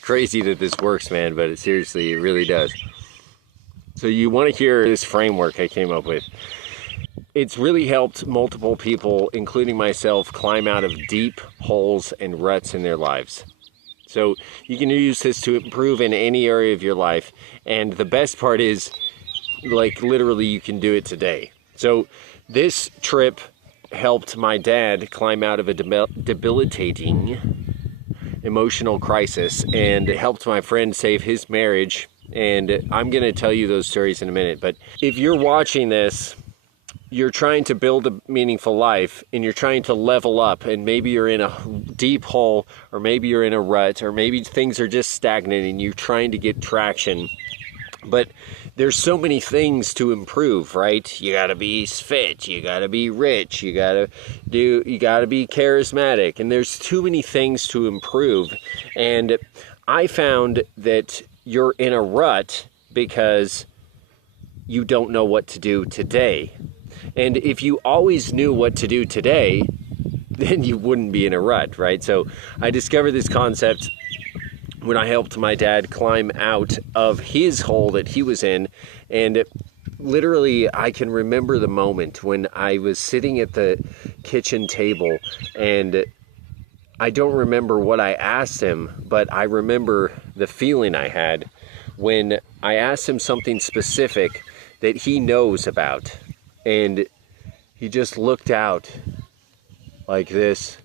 It's crazy that this works, man, but seriously, it really does. So you want to hear this framework I came up with. It's really helped multiple people, including myself, climb out of deep holes and ruts in their lives. So you can use this to improve in any area of your life. And the best part is, like, literally you can do it today. So this trip helped my dad climb out of a debilitating emotional crisis, and it helped my friend save his marriage. And I'm going to tell you those stories in a minute. But if you're watching this, you're trying to build a meaningful life and you're trying to level up, and maybe you're in a deep hole, or maybe you're in a rut, or maybe things are just stagnant and you're trying to get traction. But there's so many things to improve, right? You gotta be fit, you gotta be rich, you gotta be charismatic, and there's too many things to improve. And I found that you're in a rut because you don't know what to do today. And if you always knew what to do today, then you wouldn't be in a rut, right? So I discovered this concept when I helped my dad climb out of his hole that he was in. And literally, I can remember the moment when I was sitting at the kitchen table, and I don't remember what I asked him, but I remember the feeling I had when I asked him something specific that he knows about. And he just looked out like this,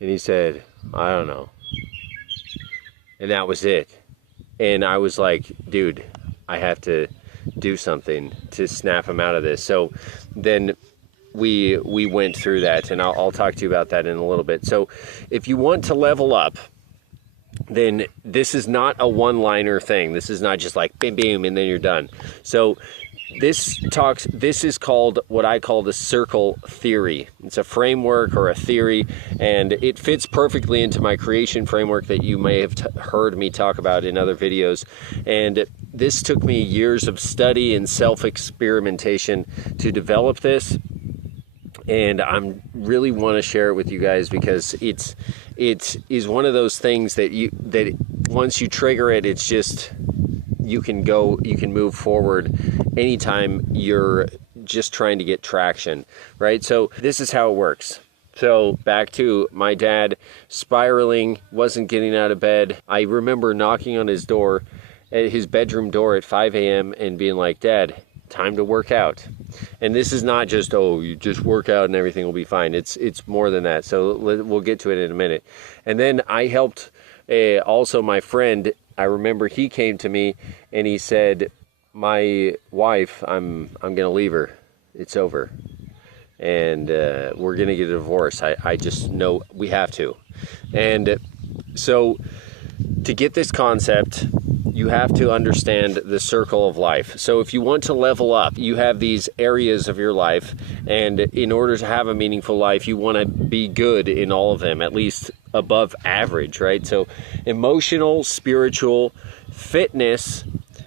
and he said, "I don't know." And that was it. And I was like, dude, I have to do something to snap him out of this. So then we went through that, and I'll talk to you about that in a little bit. So if you want to level up, then this is not a one-liner thing. This is not just like bim, bim, and then you're done. So this is called what I call the circle theory. It's a framework or a theory, and it fits perfectly into my creation framework that you may have heard me talk about in other videos. And this took me years of study and self-experimentation to develop this. And I really want to share it with you guys because it is one of those things that once you trigger it, it's just, you can move forward anytime you're just trying to get traction, right? So this is how it works. So back to my dad spiraling, wasn't getting out of bed. I remember knocking on his door, at his bedroom door at 5 a.m. and being like, "Dad, time to work out." And this is not just, oh, you just work out and everything will be fine. It's more than that. So we'll get to it in a minute. And then I helped also my friend. I remember he came to me and he said, "My wife, I'm gonna leave her. It's over, and we're gonna get a divorce. I just know we have to." And so to get this concept, you have to understand the circle of life. So if you want to level up, you have these areas of your life, and in order to have a meaningful life, you want to be good in all of them, at least above average, right? So emotional, spiritual, fitness,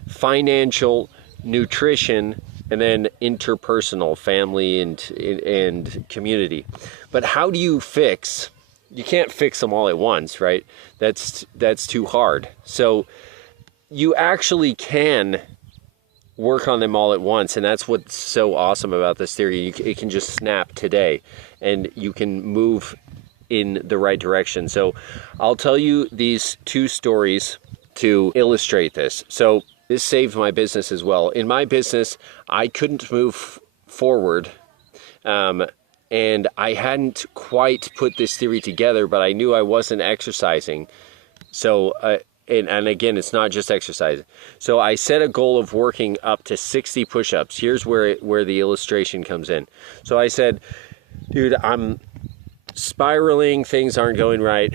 financial, nutrition, and then interpersonal, family and community. But how do you fix? You can't fix them all at once, right? That's too hard. So you actually can work on them all at once, and that's what's so awesome about this theory. It can just snap today, and you can move in the right direction. So I'll tell you these two stories to illustrate this. So this saved my business as well. In my business, I couldn't move forward, and I hadn't quite put this theory together, but I knew I wasn't exercising. So and again, it's not just exercise. So I set a goal of working up to 60 push-ups. Here's where the illustration comes in. So I said, dude, I'm spiraling, things aren't going right.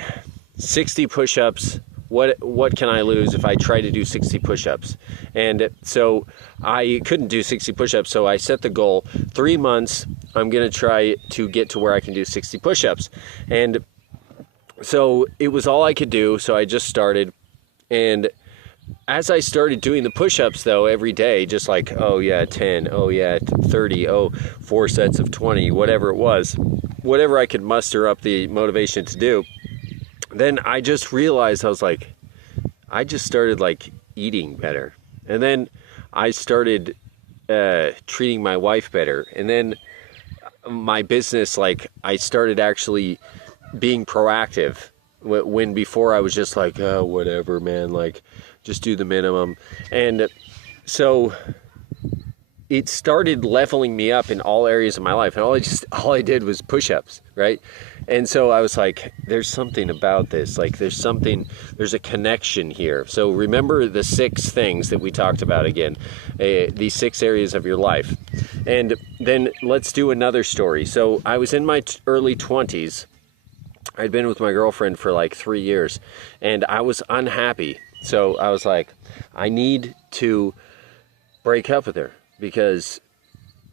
60 push-ups. What can I lose if I try to do 60 push-ups? And so I couldn't do 60 push-ups, so I set the goal. 3 months, I'm going to try to get to where I can do 60 push-ups. And so it was all I could do, so I just started. And as I started doing the push-ups, though, every day, just like, oh yeah, 10, oh yeah, 30, oh, 4 sets of 20, whatever it was, whatever I could muster up the motivation to do, then I just realized, I was like, I just started like eating better. And then I started treating my wife better. And then my business, like I started actually being proactive when before I was just like, oh, whatever, man, like just do the minimum. And so it started leveling me up in all areas of my life. And all I did was push-ups, right? And so I was like, there's something about this. Like there's a connection here. So remember the 6 things that we talked about again, these 6 areas of your life. And then let's do another story. So I was in my early 20s. I'd been with my girlfriend for like 3 years and I was unhappy. So I was like, I need to break up with her because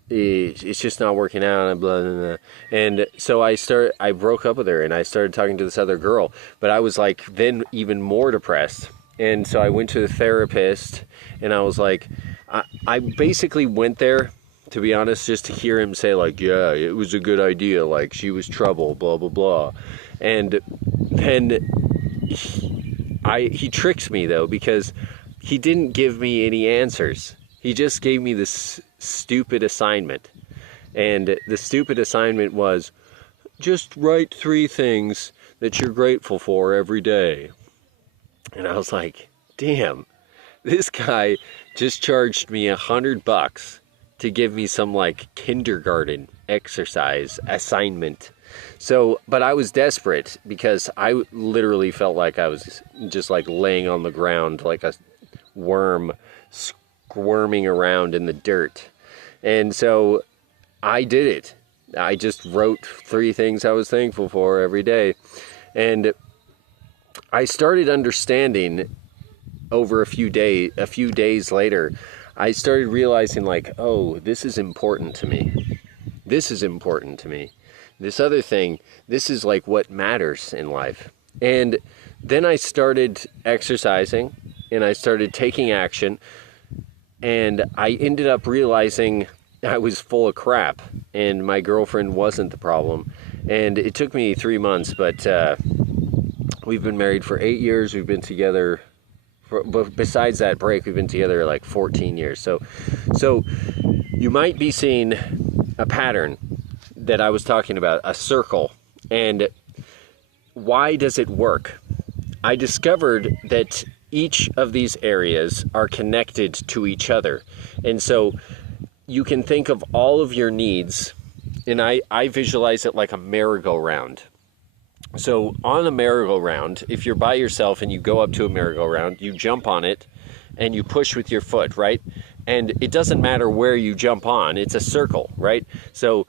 it's just not working out and blah, blah, blah. And so I broke up with her and I started talking to this other girl, but I was like then even more depressed. And so I went to the therapist and I was like, I basically went there, to be honest, just to hear him say like, yeah, it was a good idea. Like she was trouble, blah, blah, blah. And then he tricked me though, because he didn't give me any answers. He just gave me this stupid assignment. And the stupid assignment was, just write 3 things that you're grateful for every day. And I was like, damn, this guy just charged me $100 to give me some like kindergarten exercise assignment. So, but I was desperate because I literally felt like I was just like laying on the ground like a worm squirming around in the dirt. And so I did it. I just wrote 3 things I was thankful for every day. And I started understanding over a few days later, I started realizing like, oh, this is important to me. This is important to me. This other thing, this is like what matters in life. And then I started exercising and I started taking action. And I ended up realizing I was full of crap and my girlfriend wasn't the problem. And it took me 3 months, but we've been married for 8 years. We've been together, but besides that break, we've been together like 14 years. So you might be seeing a pattern that I was talking about, a circle. And why does it work? I discovered that each of these areas are connected to each other. And so you can think of all of your needs, and I visualize it like a merry-go-round. So on a merry-go-round, if you're by yourself and you go up to a merry-go-round, you jump on it and you push with your foot, right? And it doesn't matter where you jump on, it's a circle, right? So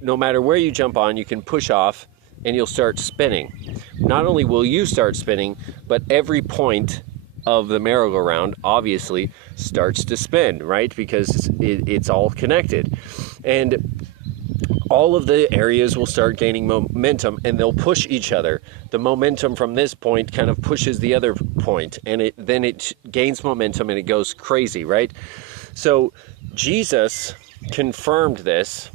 no matter where you jump on, you can push off and you'll start spinning. Not only will you start spinning, but every point of the merry-go-round obviously starts to spin, right? Because it's all connected. And all of the areas will start gaining momentum and they'll push each other. The momentum from this point kind of pushes the other point, and then it gains momentum and it goes crazy, right? So Jesus confirmed this.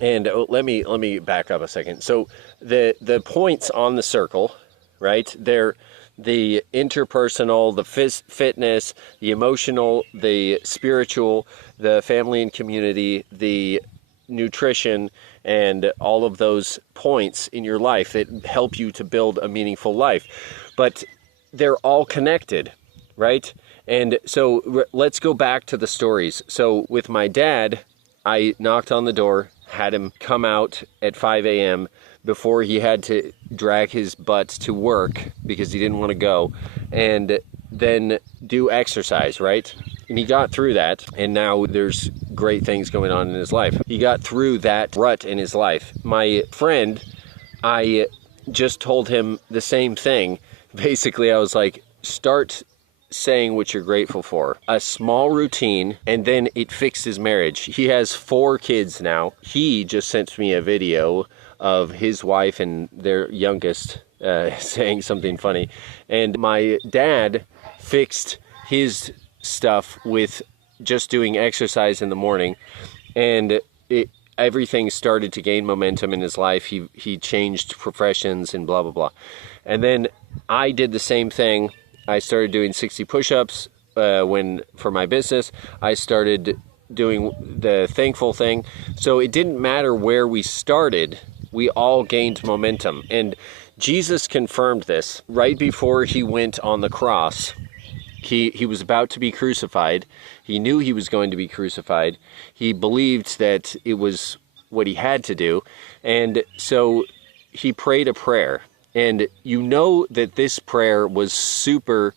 And let me back up a second. So the points on the circle, right? They're the interpersonal, the fitness, the emotional, the spiritual, the family and community, the nutrition, and all of those points in your life that help you to build a meaningful life. But they're all connected, right? And so let's go back to the stories. So with my dad, I knocked on the door, had him come out at 5 a.m. before he had to drag his butt to work because he didn't want to go, and then do exercise, right? And he got through that, and now there's great things going on in his life. He got through that rut in his life. My friend, I just told him the same thing. Basically, I was like, start saying what you're grateful for. A small routine, and then it fixed his marriage. He has 4 kids now. He just sent me a video of his wife and their youngest saying something funny. And my dad fixed his stuff with just doing exercise in the morning, and everything started to gain momentum in his life. He changed professions and blah, blah, blah. And then I did the same thing. I started doing 60 push-ups for my business. I started doing the thankful thing. So it didn't matter where we started, we all gained momentum. And Jesus confirmed this right before he went on the cross. He was about to be crucified. He knew he was going to be crucified. He believed that it was what he had to do. And so he prayed a prayer. And you know that this prayer was super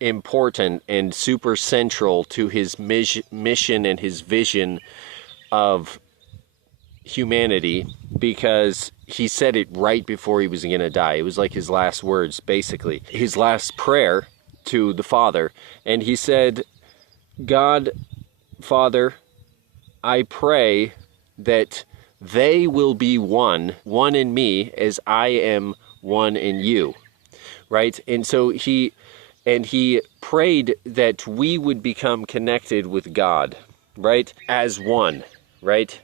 important and super central to his mission and his vision of humanity, because he said it right before he was going to die. It was like his last words, basically. His last prayer to the Father. And he said, God, Father, I pray that they will be one in me as I am one in you. Right? And so he prayed that we would become connected with God, right? As one, right?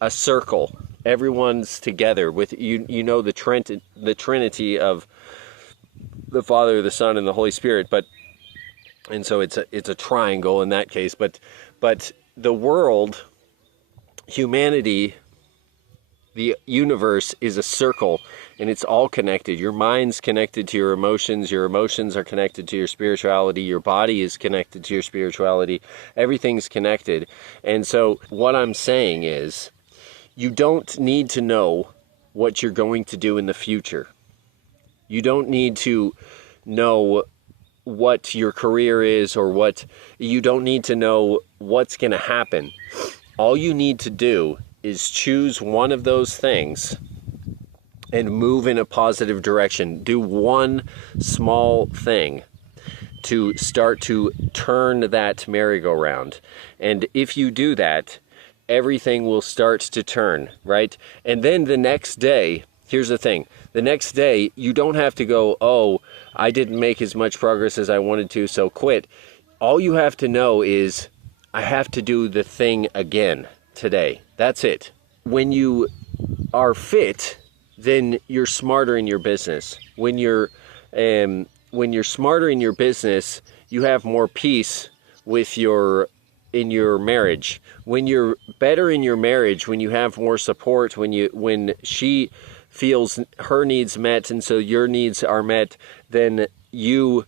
A circle. Everyone's together with you know the Trinity of the Father, the Son, and the Holy Spirit, and so it's a triangle in that case, but the world, humanity, the universe is a circle, and it's all connected. Your mind's connected to your emotions are connected to your spirituality, your body is connected to your spirituality, everything's connected. And so what I'm saying is, you don't need to know what you're going to do in the future. You don't need to know what your career is, or you don't need to know what's going to happen. All you need to do is choose one of those things and move in a positive direction. Do one small thing to start to turn that merry-go-round. And if you do that, everything will start to turn, right? And then the next day, here's the thing. The next day, you don't have to go, oh, I didn't make as much progress as I wanted to, so quit. All you have to know is, I have to do the thing again today. That's it. When you are fit, then you're smarter in your business. When you're smarter in your business, you have more peace in your marriage. When you're better in your marriage, when you have more support, when she feels her needs met and so your needs are met, then you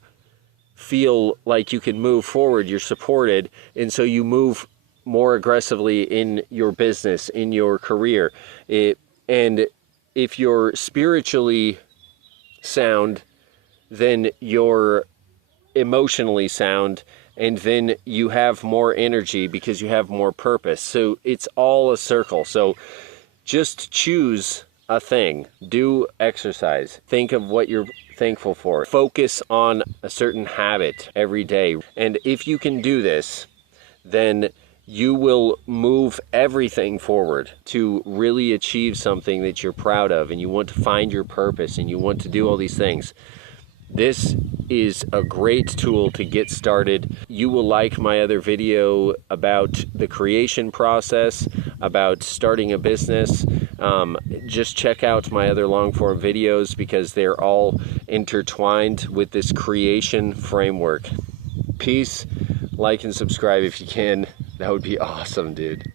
feel like you can move forward, you're supported, and so you move more aggressively in your business, in your career. And if you're spiritually sound, then you're emotionally sound, and then you have more energy because you have more purpose. So it's all a circle. So just choose a thing. Do exercise. Think of what you're thankful for. Focus on a certain habit every day. And if you can do this, then you will move everything forward to really achieve something that you're proud of, and you want to find your purpose, and you want to do all these things. This is a great tool to get started. You will like my other video about the creation process, about starting a business. Just check out my other long form videos because they're all intertwined with this creation framework. Peace, like and subscribe if you can. That would be awesome, dude.